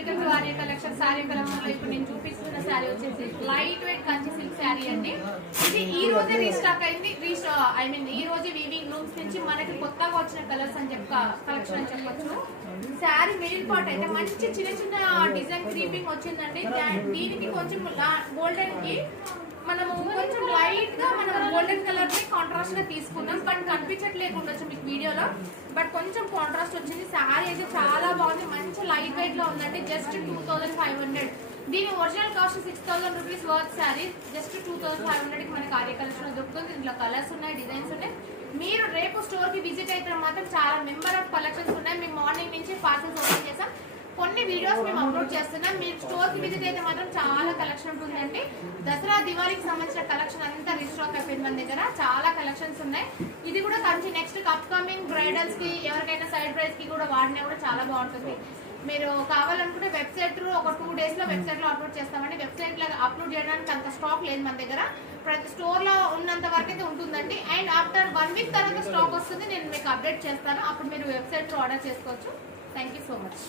Welcome to Arya collection. Sari collection లో ఇప్పుడు నేను చూపిస్తున్న శారీ వచ్చేసి light weight Kanchi silk sari అండి. ఇది ఈ రోజే రీస్టాక్ అయింది. ఈ రోజు వీవింగ్ లూమ్స్ నుంచి మనకి కొత్తగా వచ్చిన కలర్స్ అని కలెక్షన్ అని చెప్పొచ్చు. శారీ మిడిల్ పార్ట్ అయితే మంచి చిన్న చిన్న డిజైన్ క్రీపింగ్ వచ్చిందండి. దీనికి కొంచెం గోల్డెన్ కి మనము కొంచెం లైట్ గా మనం గోల్డెన్ కలర్ ని కాంట్రాస్ట్ గా తీసుకున్నాం. బట్ కనిపించట్లేకుండా మీకు వీడియోలో, బట్ కొంచెం కాంట్రాస్ట్ వచ్చింది. శారీ అయితే చాలా బాగుంది, మంచి లైట్ వెయిట్ లో ఉందండి. జస్ట్ 2500. దీని original cost 6000 rupees worth sari. Just 2500 కి మనకి ఆర్య కలెక్షన్ దొరుకుతుంది. ఇంట్లో కలర్స్ ఉన్నాయి, డిజైన్స్ ఉన్నాయి. మీరు రేపు స్టోర్ కి విజిట్ అయితే మాత్రం చాలా మెంబర్ ఆఫ్ కలెక్షన్స్ ఉన్నాయి. మేము మార్నింగ్ నుంచి పార్సల్స్ ఓపెన్ చేసాం. కొన్ని వీడియోస్ మేము అప్లోడ్ చేస్తున్నాం. మీరు స్టోర్ కి విజిట్ అయితే మాత్రం చాలా కలెక్షన్ ఉంటుందండి. దసరా దివాళీకి సంబంధించిన కలెక్షన్ అంతా రీస్టాక్ అయిపోయింది మన దగ్గర. చాలా కలెక్షన్స్ ఉన్నాయి. ఇది కూడా కంచి నెక్స్ట్ అప్కమింగ్ బ్రైడల్స్ కి, ఎవరికైనా సైడ్ బ్రైడ్స్ కి కూడా వాడినా కూడా చాలా బాగుంటుంది. మీరు కావాలనుకుంటే వెబ్సైట్ ఒక 2 days లో వెబ్సైట్ లో అప్లోడ్ చేస్తామండి. వెబ్సైట్ లో అప్లోడ్ చేయడానికి అంత స్టాక్ లేదు మన దగ్గర. ప్రతి స్టోర్ లో ఉన్నంత వరకు అయితే ఉంటుందండి. అండ్ ఆఫ్టర్ 1 week తర్వాత స్టాక్ వస్తుంది, నేను మీకు అప్డేట్ చేస్తాను. అప్పుడు మీరు వెబ్సైట్ లో ఆర్డర్ చేసుకోవచ్చు. Thank you so much.